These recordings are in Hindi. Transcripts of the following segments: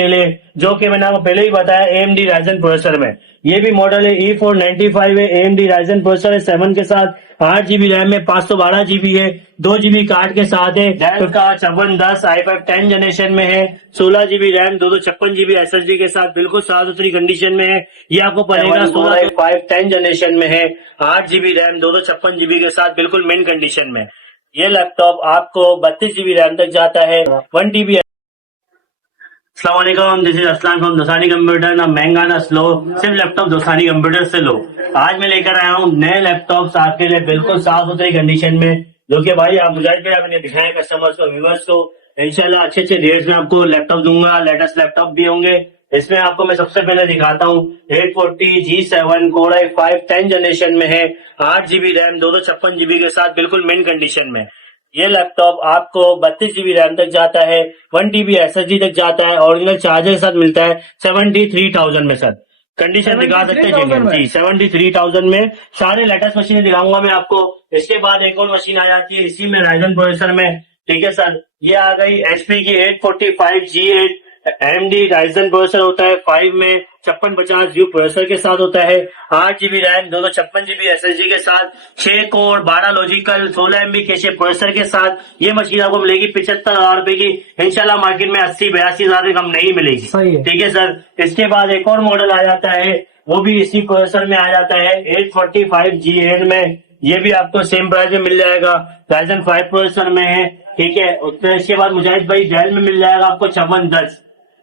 आपके लिए, जो कि मैंने आपको पहले ही बताया AMD Ryzen प्रोसेसर में। ये भी मॉडल है E495 है, AMD Ryzen प्रोसेसर है 7 के साथ, 8 GB रैम में, 512 GB है, 2 GB कार्ड के साथ है। डेल का 5410 i5 10 जनरेशन में है, 16 GB रैम, 256 GB SSD के साथ, बिल्कुल साफ सुथरी कंडीशन में है। ये आपको पड़ेगा 16 10 जनरेशन में है, 8 GB रैम, 256 GB के साथ, बिल्कुल मेन कंडीशन में। ये लैपटॉप आपको 32 GB रैम तक जाता है, 1 TB। अस्सलाम, this is Aslan from Dosani computer. ना महंगा ना स्लो, सिर्फ लैपटॉप दोसानी कंप्यूटर से लो। आज मैं लेकर आया हूँ नए लैपटॉप्स आपके लिए, बिल्कुल साफ सुथरी कंडीशन में, जो कि भाई आप मुजाहिद पे आपने दिखाए कस्टमर्स को, व्यूअर्स को। इंशाल्लाह अच्छे अच्छे रेट्स में आपको लैपटॉप दूंगा, लेटेस्ट लैपटॉप भी होंगे। इसमें आपको मैं सबसे पहले दिखाता हूँ 840 G7 Core i5 10 जनरेशन में है, 8 GB रैम, 256 GB के साथ, बिल्कुल मेन कंडीशन में। ये लैपटॉप आपको 32 GB रैम तक जाता है, 1 TB SSD तक जाता है, ओरिजिनल चार्जर के साथ मिलता है 73,000 में सर। कंडीशन दिखा सकते हैं जी, 73,000 में सारे लेटेस्ट मशीनें दिखाऊंगा मैं आपको। इसके बाद एक और मशीन आ जाती है इसी में, राइजन प्रोसेसर में, ठीक है सर। ये आ गई HP की 845 G8, AMD राइजन प्रोसेसर होता है 5 में, 5650U प्रोसेसर के साथ होता है, 8 GB रैम, 256 GB SSD के साथ, 6 core, 12 logical, 16 MB cache processor के साथ। ये मशीन आपको मिलेगी 75,000 रुपए की। इंशाल्लाह मार्केट में 80-82 हजार से कम नहीं मिलेगी, ठीक है सर। इसके बाद एक और मॉडल आ जाता है, वो भी इसी प्रोसेसर में आ जाता है 845 G8 में। ये भी आपको सेम प्राइस में मिल जाएगा, राइजन 5 प्रोसेसर में है, ठीक है। तो इसके बाद मुजाहिद भाई डेल में मिल जाएगा आपको 5410,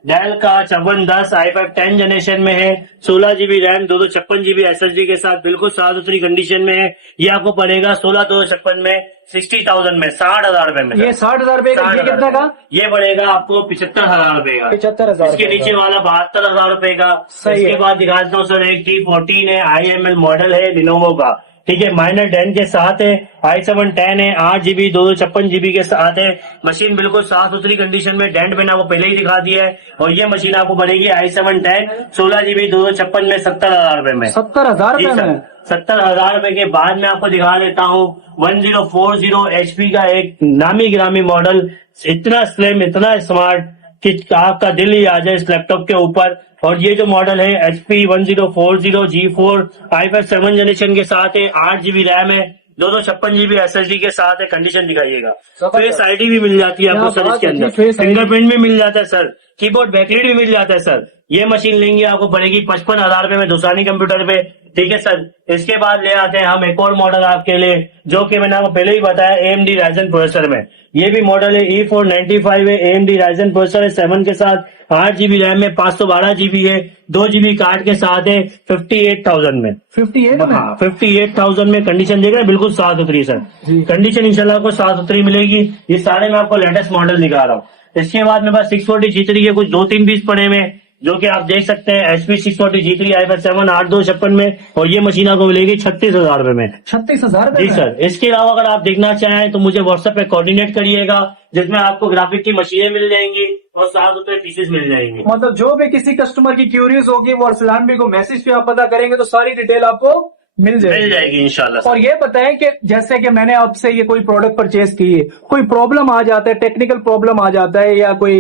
डेल का 5410 i5 10 जनरेशन में है, 16 GB रैम, 256 GB SSD के साथ, बिल्कुल साफ सुथरी कंडीशन में है। ये आपको पड़ेगा 16,256 में, 60,000 में, 60,000 रुपए में। ये 60,000 रुपए का, ये कितना का? ये पड़ेगा आपको 75,000 रुपए का, 75,000। इसके नीचे वाला 72,000 रुपए का। इसके बाद दिखा देता हूँ सर, एक T14 है, IML मॉडल है लिनोवो का, ठीक है, माइनर 10 के साथ है, i7 10 है, 8 GB 256 GB के साथ है। मशीन बिल्कुल साफ सुथरी कंडीशन में, डेंट मैंने आपको पहले ही दिखा दिया है। और ये मशीन आपको पड़ेगी i7 10 16 GB 256 में, 70,000 रुपए में। 70,000 में 70,000 रुपए के बाद मैं आपको दिखा देता हूँ 1040 HP का एक नामी गिरामी मॉडल, इतना स्लिम, इतना स्मार्ट कि आपका दिल ही आ जाए इस लैपटॉप के ऊपर। और ये जो मॉडल है HP 1040 G4 i5 7 जनरेशन के साथ है, 8 GB रैम है, 256 GB SSD के साथ है। कंडीशन दिखाइएगा, फेस ID भी मिल जाती है आपको सर, इसके अंदर फिंगरप्रिंट भी मिल जाता है सर, कीबोर्ड बैकलाइट भी मिल जाता है सर। ये मशीन लेंगे आपको पड़ेगी 55,000 रुपए में दोसानी कंप्यूटर पे, ठीक है सर। इसके बाद ले आते हैं हम एक और मॉडल आपके लिए, जो कि मैंने आपको पहले ही बताया AMD Ryzen प्रोसेसर में। ये भी मॉडल है E495 है, AMD Ryzen प्रोसेसर है 7 के साथ, 8 GB रैम में, 512 GB है, 2 GB कार्ड के साथ है, 58,000 में। 58,000 में कंडीशन देख रहे हैं, बिल्कुल साफ सुथरी सर कंडीशन, इंशाल्लाह आपको साफ सुथरी मिलेगी। ये सारे मैं आपको लेटेस्ट मॉडल दिखा रहा हूँ। इसके बाद मेरे पास 640 G3 के कुछ 2-3 पीस पड़े हुए, जो कि आप देख सकते हैं HP 640 G3 i5 7 8256 में। और ये मशीन आपको मिलेगी 36,000 रुपए में। 36,000 जी सर। इसके अलावा अगर आप देखना चाहें तो मुझे व्हाट्सएप पे कोऑर्डिनेट करिएगा, जिसमें आपको ग्राफिक की मशीनें मिल जाएंगी और साफ सुथरे पीसेस मिल जाएंगे। मतलब जो भी किसी कस्टमर की क्यूरियस होगी वो अरसलान भी को मैसेज पे आप पता करेंगे तो सारी डिटेल आपको मिल जाएगी इंशाल्लाह। और ये बताएं कि जैसे कि मैंने आपसे ये कोई प्रोडक्ट परचेज की है, कोई प्रॉब्लम आ जाता है, टेक्निकल प्रॉब्लम आ जाता है, या कोई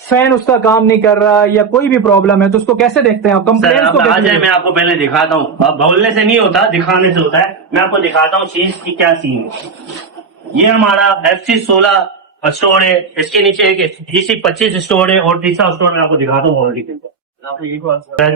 फैन उसका काम नहीं कर रहा, या कोई भी प्रॉब्लम है, तो उसको कैसे देखते हैं आप? कंप्लेंट्स को आ जाए, मैं आपको पहले दिखाता हूँ। अब बोलने से नहीं होता, दिखाने से होता है। मैं आपको दिखाता हूँ चीज की क्या सीन है। ये हमारा FC 16 स्टोर है, इसके नीचे एक GC 25 स्टोर है, और तीसरा स्टोर मैं आपको दिखाता हूँ ऑलरेडी।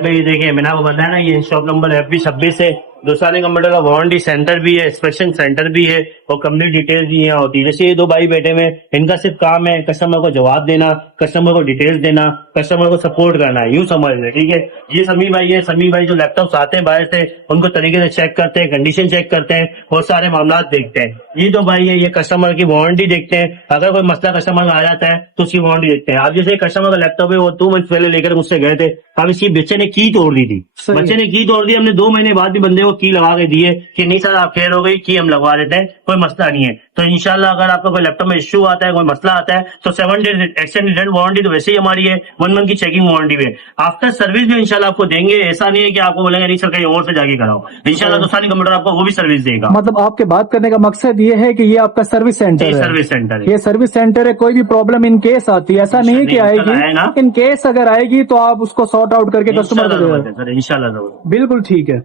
ये देखिए, मैंने आपको बताया ना, ये शॉप नंबर FB 26 है। दोसानी कंप्यूटर का वारंटी सेंटर भी है, इंस्पेक्शन सेंटर भी है, और कंपनी डिटेल्स भी यहाँ होती है। जैसे ये दो भाई बैठे हुए, इनका सिर्फ काम है कस्टमर को जवाब देना, कस्टमर को डिटेल्स देना, कस्टमर को सपोर्ट करना है, यूं समझ लें, ठीक है। ये समी भाई है, समी भाई जो लैपटॉप आते हैं बाहर से, उनको तरीके से चेक करते हैं, कंडीशन चेक करते हैं, और सारे मामला देखते हैं। ये दो भाई है, ये कस्टमर की वारंटी देखते हैं। अगर कोई मसला कस्टमर का आ जाता है तो उसकी वारंटी देखते हैं। अब जैसे कस्टमर का लैपटॉप है, वो 2 मंथ पहले लेकर मुझसे गए थे, अब इसकी बच्चे ने की तोड़ दी थी, बच्चे ने की तोड़ दी, हमने 2 महीने बाद भी बंदे को की लगा के दिए कि नहीं सर आप फेयर हो गई, की हम लगवा देते हैं, कोई मसला नहीं है। तो इंशाल्लाह अगर आपका कोई लैपटॉप में इश्यू आता है, कोई मसला आता है, तो 7 डेज एक्सटेंडेड वारंटी तो वैसे ही हमारी है, 1 मंथ की चेकिंग वारंटी भी है। आफ्टर सर्विस भी इंशाल्लाह आपको देंगे। ऐसा नहीं है कि आपको बोलेंगे नहीं सर कहीं और से जाके कराओ, इंशाल्लाह दोसानी कंप्यूटर आपको वो भी सर्विस देगा। मतलब आपके बात करने का मकसद ये है कि ये आपका सर्विस सेंटर है, सर्विस सेंटर है, ये सर्विस सेंटर है। कोई भी प्रॉब्लम इन केस आती है, ऐसा नहीं है कि आएगी, इन केस अगर आएगी तो आप उसको सॉर्ट आउट करके कस्टमर को दे दो। सर इंशाल्लाह जरूर। बिल्कुल ठीक है।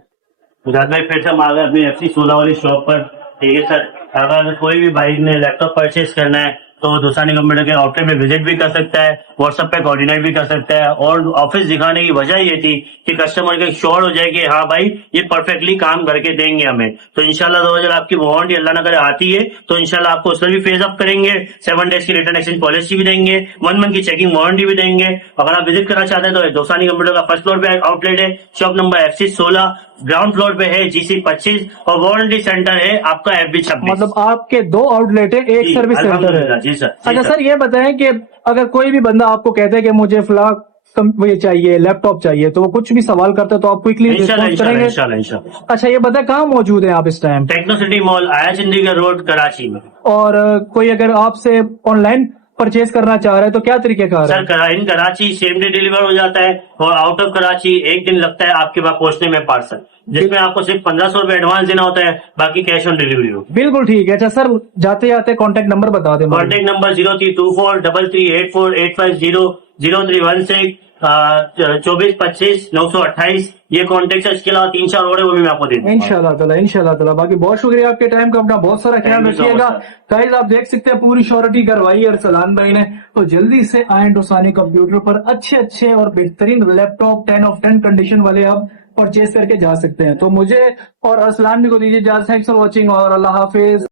मुजाद भाई फिर से हम आ गए अपनी FC 16 वाली शॉप पर। ठीक है सर, अगर कोई भी भाई ने लैपटॉप परचेज करना है तो दोसानी कंप्यूटर के आउटलेट में विजिट भी कर सकता है, व्हाट्सएप पे कोऑर्डिनेट भी कर सकता है। और ऑफिस दिखाने की वजह ये थी कि कस्टमर के श्योर हो जाए कि हाँ भाई ये परफेक्टली काम करके देंगे हमें। तो इंशाल्लाह अगर आपकी वारंटी अल्लाह न करे आती है तो इंशाल्लाह आपको उसमें भी फेज अप करेंगे, 7 डेज की रिटर्न एक्सचेंज पॉलिसी भी देंगे, 1 मंथ की चेकिंग वारंटी भी देंगे। अगर आप विजिट करना चाहते हैं तो दोसानी कंप्यूटर का फर्स्ट फ्लोर पे आउटलेट है, shop number FC 16, ground floor पे है GC 25 और वारंटी सेंटर है आपका FB 26। मतलब आपके 2 आउटलेट है, एक सर्विस सेंटर है। जी सर। अच्छा सर ये बताएं कि अगर कोई भी बंदा आपको कहता है कि मुझे फला ये चाहिए, लैपटॉप चाहिए, तो वो कुछ भी सवाल करता है तो आप क्विकली रिस्पॉन्स करेंगे? इंशाल्लाह। अच्छा ये बताएं कहाँ मौजूद है आप इस टाइम? टेक्नो सिटी मॉल, आया चंडीगढ़ रोड, कराची में। और कोई अगर आपसे ऑनलाइन परचेज करना चाह रहा है तो क्या तरीकेकार है? सर इन कराची सेम डे डिलीवर हो जाता है और आउट ऑफ कराची 1 दिन लगता है आपके पास पहुंचने में पार्सल, जिसमें आपको सिर्फ 1500 रुपए एडवांस देना होता है, बाकी कैश ऑन डिलीवरी हो। बिल्कुल ठीक है। अच्छा सर जाते जाते कॉन्टेक्ट नंबर बता दें। कॉन्टेक्ट नंबर 0324338485 0316 2425 928 ये कॉन्टेक्ट है। इसके अलावा 3-4 और है वो भी मैं आपको दे दूंगा इंशाल्लाह ताला। बाकी बहुत शुक्रिया आपके टाइम का, अपना बहुत सारा ख्याल Thank you so रखिएगा। much, गाइस आप देख सकते हैं पूरी श्योरिटी करवाई है अरसलान भाई ने। तो जल्दी से आए दोसानी कंप्यूटर पर, अच्छे और बेहतरीन लैपटॉप 10 ऑफ 10 कंडीशन वाले आप परचेज करके जा सकते हैं। तो मुझे और अरसलान भी को दीजिए इजाजत। थैंक्स फॉर वॉचिंग और अल्लाह हाफिज।